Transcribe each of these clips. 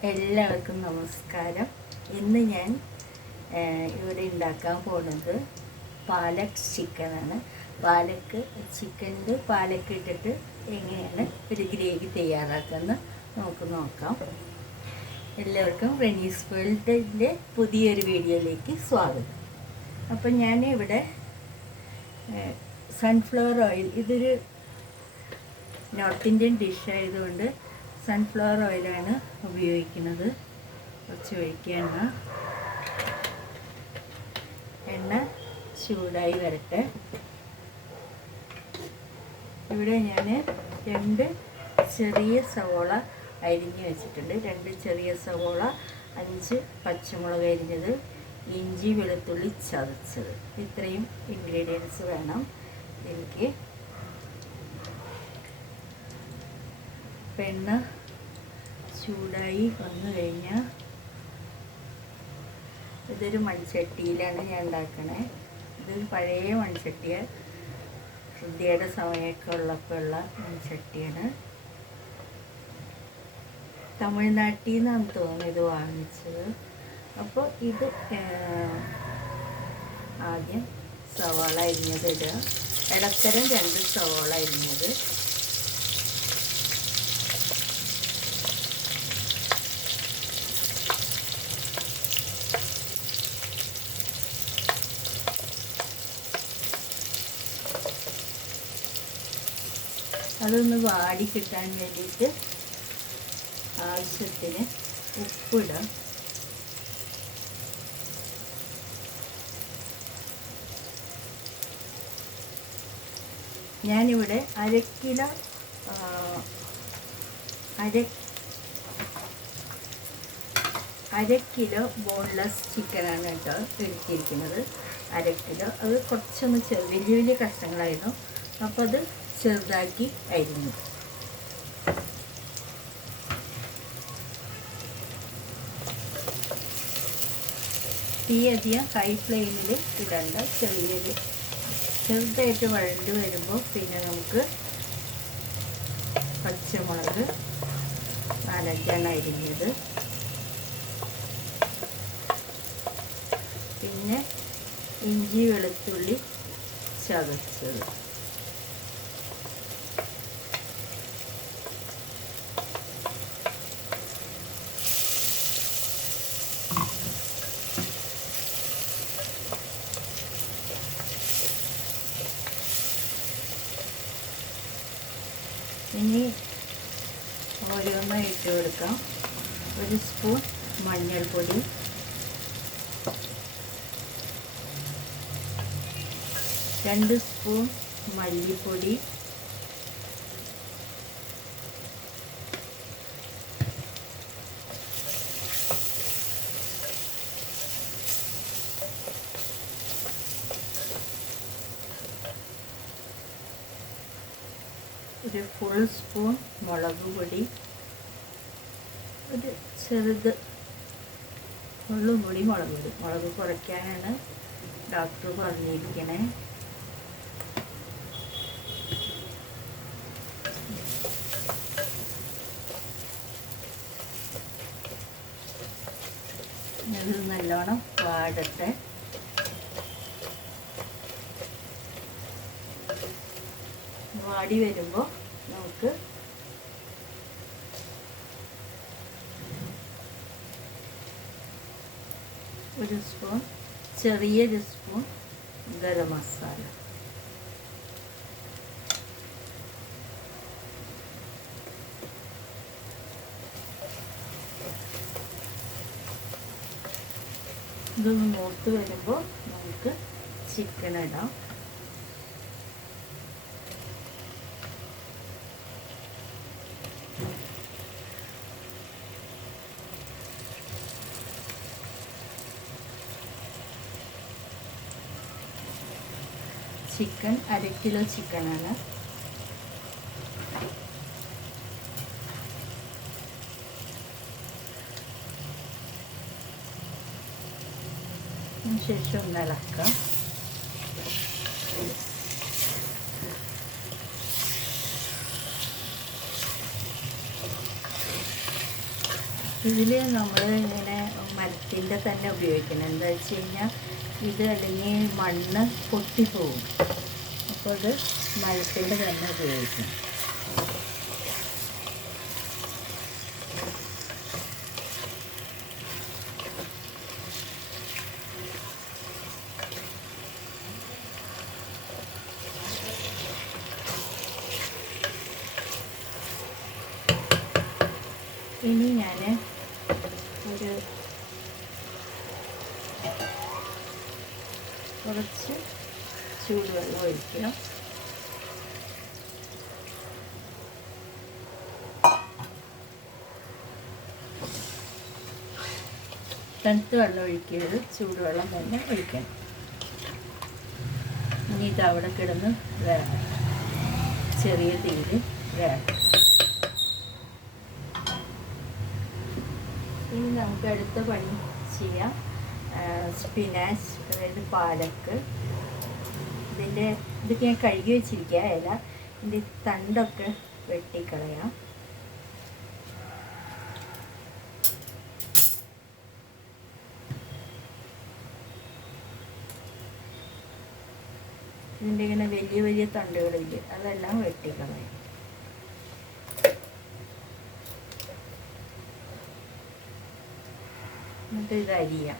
എല്ലാവർക്കും നമസ്കാരം. ഇന്ന് ഞാൻ ഇവിടെ ഉണ്ടാക്കാൻ പോണത് പാലക് ചിക്കനാണ്. പാലക്ക് ചിക്കനിൽ പാലക്ക് ഇട്ടിട്ട് എങ്ങനെയാണ് ഒരു ഗ്രേവി തയ്യാറാക്കുന്നത് നമുക്ക് നോക്കാം. എല്ലാവർക്കും റെനീസ് വേൾഡിന്റെ പുതിയൊരു വീഡിയോയിലേക്ക് സ്വാഗതം. അപ്പം ഇവിടെ സൺഫ്ലവർ ഓയിൽ ഇതൊരു നോർത്ത് ഇന്ത്യൻ ഡിഷ് ആയതുകൊണ്ട് സൺഫ്ലവർ ഓയിലാണ് ഉപയോഗിക്കുന്നത്. കുറച്ച് ഒഴിക്കുക എണ്ണ. ചൂടായി വരട്ടെ. ഇവിടെ ഞാൻ രണ്ട് ചെറിയ സവോള അരിഞ്ഞ് വെച്ചിട്ടുണ്ട്. രണ്ട് ചെറിയ സവോള അഞ്ച് പച്ചമുളക് അരിഞ്ഞത് ഇഞ്ചി വെളുത്തുള്ളി ചതച്ചത്. ഇത്രയും ഇൻഗ്രീഡിയൻസ് വേണം എനിക്ക് എണ്ണ ചൂടായി വന്നു കഴിഞ്ഞാൽ ഇതൊരു മൺചട്ടിയിലാണ് ഞാൻ ഉണ്ടാക്കണേ. ഇതൊരു പഴയ മൺചട്ടിയാണ് ഹൃദയയുടെ സമയമൊക്കെ ഉള്ളപ്പോൾ ഉള്ള മൺചട്ടിയാണ്. തമിഴ്നാട്ടിൽ നിന്നാണ് തോന്നുന്നു ഇത് വാങ്ങിച്ചത്. അപ്പോൾ ഇത് ആദ്യം സവാള അരിഞ്ഞത് ഇടുക ഇടത്തരം രണ്ട് സവാള അരിഞ്ഞത്. അതൊന്ന് വാടി കിട്ടാൻ വേണ്ടിയിട്ട് ആവശ്യത്തിന് ഉപ്പിടാം. ഞാനിവിടെ അര കിലോ അര അര കിലോ ബോൺലെസ് ചിക്കനാണ് കേട്ടോ എടുത്തിരിക്കുന്നത് അര കിലോ. അത് കുറച്ചൊന്ന് ചെറിയ വലിയ വലിയ കഷ്ണങ്ങളായിരുന്നു. അപ്പോൾ അത് ചെറുതാക്കി അരിഞ്ഞു. തീ അധികം ഹൈ ഫ്ലെയിമിൽ ഇടണ്ട ചെറിയത് ചെറുതായിട്ട് വഴണ്ട് വരുമ്പോൾ പിന്നെ നമുക്ക് പച്ചമുളക് നാലഞ്ചാണ് അരിഞ്ഞത്. പിന്നെ ഇഞ്ചി വെളുത്തുള്ളി ചതച്ചത്. ഇനി ഓരോന്നായി ഇട്ട് കൊടുക്കാം. ഒരു സ്പൂൺ മഞ്ഞൾപ്പൊടി. രണ്ട് സ്പൂൺ മല്ലിപ്പൊടി. ഒരു ഫുൾ സ്പൂൺ മുളക് പൊടി. ഒരു ചെറുത് ഉള്ളും കൂടി മുളക് പൊടി. മുളക് കുറയ്ക്കാനാണ് ഡോക്ടർ പറഞ്ഞിരിക്കണേ. ഇത് നല്ലോണം വാടട്ടെ. വാടി വരുമ്പോൾ നമുക്ക് ഒരു സ്പൂൺ ചെറിയൊരു സ്പൂൺ ഗരം മസാല. ഇതൊന്ന് മൂത്ത് വരുമ്പോൾ നമുക്ക് ചിക്കൻ ഇടാം. ചിക്കൻ അര കിലോ ചിക്കനാണ്. ശേഷം ഒന്ന് ഇളക്കാം. ഇതിൽ നമ്മൾ ഇങ്ങനെ മരത്തിന്റെ തന്നെ ഉപയോഗിക്കണം. എന്താ വെച്ച് കഴിഞ്ഞാൽ ഇത് അല്ലെങ്കിൽ മണ്ണ് പൊട്ടിപ്പോവും അപ്പോൾ ഇത് മരത്തിന്റെ തന്നെ ഉപയോഗിക്കും ഇനി ഞാൻ ഒരു കുറച്ച് ചൂടുവെള്ളം തണുത്ത വെള്ളം ഒഴിക്കരുത്. ചൂടുവെള്ളം തന്നെ ഒഴിക്കണം. ഇനി ഇത് അവിടെ കിടന്ന് വേണം. ചെറിയ തീയിൽ വേണം. ഇനി നമുക്ക് അടുത്ത പണി ചെയ്യാം. സ്പിനാച്ച് അതായത് പാലക്ക്. ഇതിന്റെ ഇതൊക്കെ ഞാൻ കഴുകി വെച്ചിരിക്കുക ഇല ഇതിന്റെ തണ്ടൊക്കെ വെട്ടിക്കളയാം. ഇതിന്റെ ഇങ്ങനെ വലിയ വലിയ തണ്ടുകളില്ല അതെല്ലാം വെട്ടിക്കളയാം. എന്നിട്ട് ഇത് അരിയാം.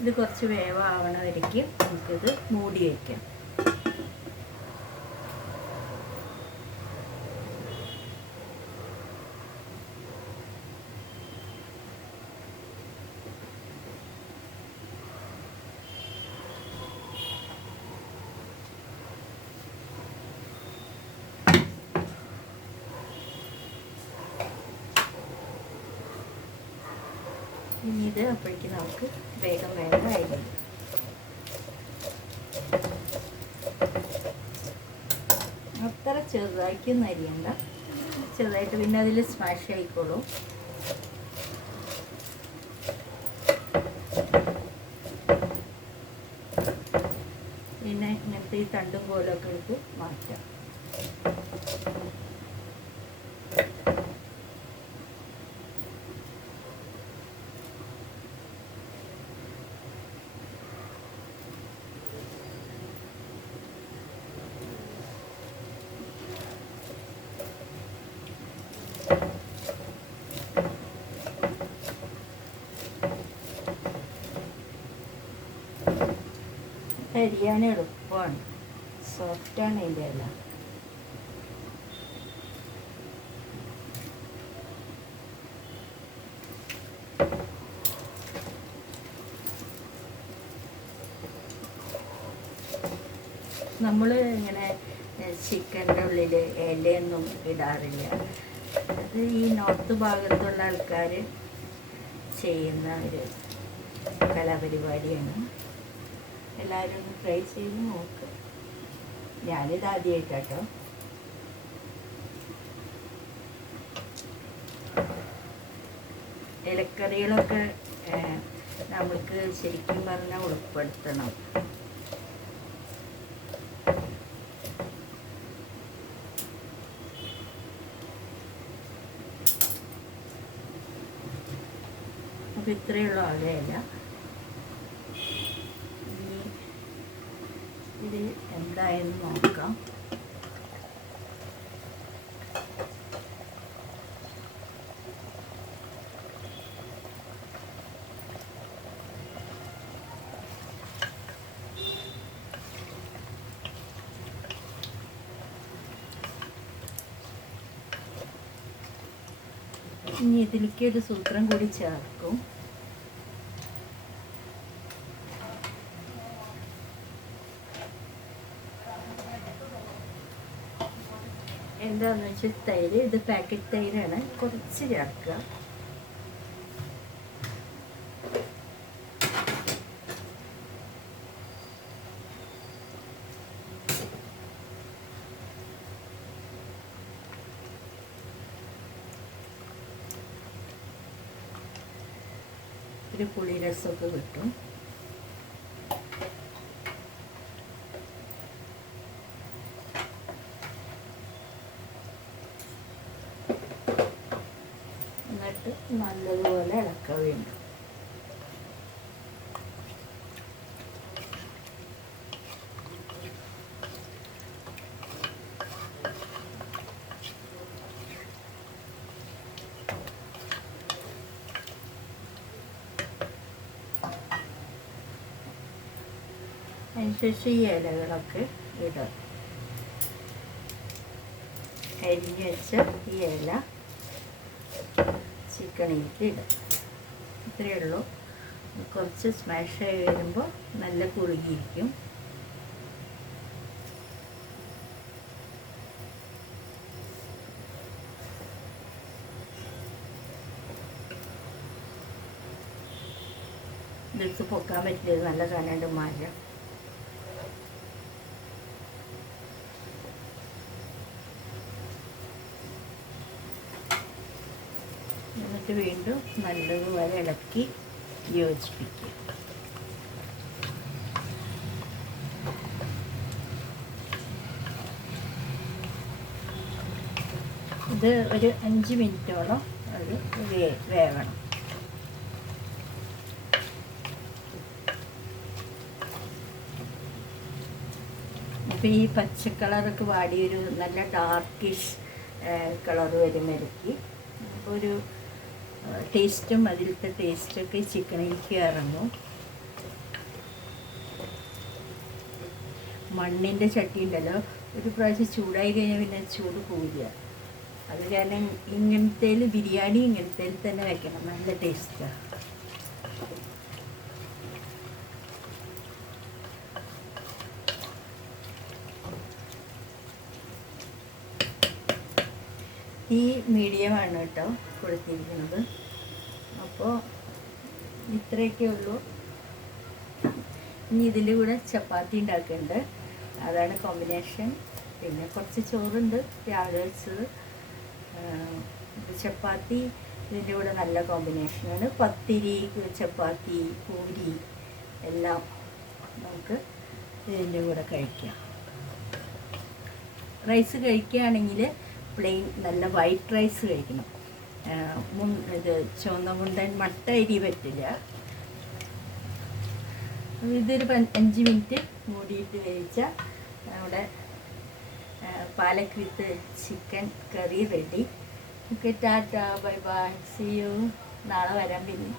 ഇത് കുറച്ച് വേവാവണ വരയ്ക്കും നമുക്കിത് മൂടി വയ്ക്കാം. ഇനി ഇത് അപ്പോഴേക്കും നമുക്ക് വേഗം വേഗം അരിയും അത്ര ചെറുതായിക്കൊന്നും അരിയണ്ട. ചെറുതായിട്ട് പിന്നെ അതിൽ സ്മാഷ് ആയിക്കോളും. പിന്നെ ഇങ്ങനത്തെ ഈ തണ്ടും കോലൊക്കെ എടുത്ത് മാറ്റാം. അരിയാൻ എളുപ്പമാണ്. സോഫ്റ്റാണ് ഇതിന്റെ എല്ലാം നമ്മൾ ഇങ്ങനെ ചിക്കന്റെ ഉള്ളിൽ ഇലയൊന്നും ഇടാറില്ല. അത് ഈ നോർത്ത് ഭാഗത്തുള്ള ആൾക്കാർ ചെയ്യുന്ന ഒരു കലാപരിപാടിയാണ്. എല്ലാവരും ഒന്ന് ട്രൈ ചെയ്ത് നോക്ക്. ഞാനിത് ആദ്യമായിട്ടോ ഇലക്കറികളൊക്കെ നമുക്ക് ശരിക്കും പറഞ്ഞാൽ ഉൾപ്പെടുത്തണം. അപ്പോൾ ഇത്രയുള്ള ആകെയല്ല ഇനി ഇത് എന്തായെന്ന് നോക്കാം. ഇനി ഇതിലേക്ക് ഒരു സൂത്രം കൂടി ചേർക്കും. എന്താന്ന് വെച്ചാൽ തൈര് ഇത് പാക്കറ്റ് തൈരാണ്. കുറച്ച് ചേർക്കുക. ഒരു പുളി രസമൊക്കെ കിട്ടും എന്നിട്ട് നല്ലതുപോലെ ഇളക്കുക വേണ്ടു അതിനുശേഷം ഈ ഇലകളൊക്കെ ഇടുക. അരിഞ്ഞ് വെച്ച ഈ ഇല ചിക്കണിലേക്ക് ഇടാം ഇത്രയേ ഉള്ളൂ. കുറച്ച് സ്മാഷായി വരുമ്പോൾ നല്ല കുറുകിയിരിക്കും. ഇതെടുത്ത് പൊക്കാൻ പറ്റില്ല. നല്ല കനണ്ട് മാറ്റാം. എന്നിട്ട് വീണ്ടും നല്ലതുപോലെ ഇളക്കി യോജിപ്പിക്കുക. ഇത് ഒരു അഞ്ച് മിനിറ്റോളം അത് വേ വേവണം. അപ്പോൾ ഈ പച്ച കളറൊക്കെ വാടി ഒരു നല്ല ഡാർക്കിഷ് കളർ വരും അപ്പോൾ ഒരു ടേസ്റ്റും അതിലത്തെ ടേസ്റ്റൊക്കെ ചിക്കനിലേക്ക് ഇറങ്ങും. മണ്ണിന്റെ ചട്ടി ഉണ്ടല്ലോ ഒരു പ്രാവശ്യം ചൂടായി കഴിഞ്ഞാൽ പിന്നെ ചൂട് പോവില്ല അത് കാരണം ഇങ്ങനത്തേൽ ബിരിയാണി ഇങ്ങനത്തേൽ തന്നെ വെക്കണം നല്ല ടേസ്റ്റാണ് ഈ മീഡിയമാണ് കേട്ടോ കൊടുത്തിരിക്കുന്നത്. അപ്പോൾ ഇത്രയൊക്കെ ഉള്ളൂ. ഇനി ഇതിന്റെ കൂടെ ചപ്പാത്തി ഉണ്ടാക്കുന്നുണ്ട് അതാണ് കോമ്പിനേഷൻ പിന്നെ കുറച്ച് ചോറുണ്ട്. രാവിലെ വെച്ചത്. ചപ്പാത്തി. ഇതിന്റെ കൂടെ നല്ല കോമ്പിനേഷനാണ് പത്തിരി ചപ്പാത്തി പൂരി എല്ലാം നമുക്ക് ഇതിന്റെ കൂടെ കഴിക്കാം. റൈസ് കഴിക്കുകയാണെങ്കിൽ പ്ലെയിൻ നല്ല വൈറ്റ് റൈസ് കഴിക്കണം. ഇത് ചുവന്ന മുണ്ടൻ മട്ട അരി പറ്റില്ല. ഇതൊരു അഞ്ച് മിനിറ്റ് മൂടിയിട്ട് വേവിച്ച നമ്മുടെ palak palak with chicken curry ready okay tata bye bye see you നാളെ വരാം പിന്നെ.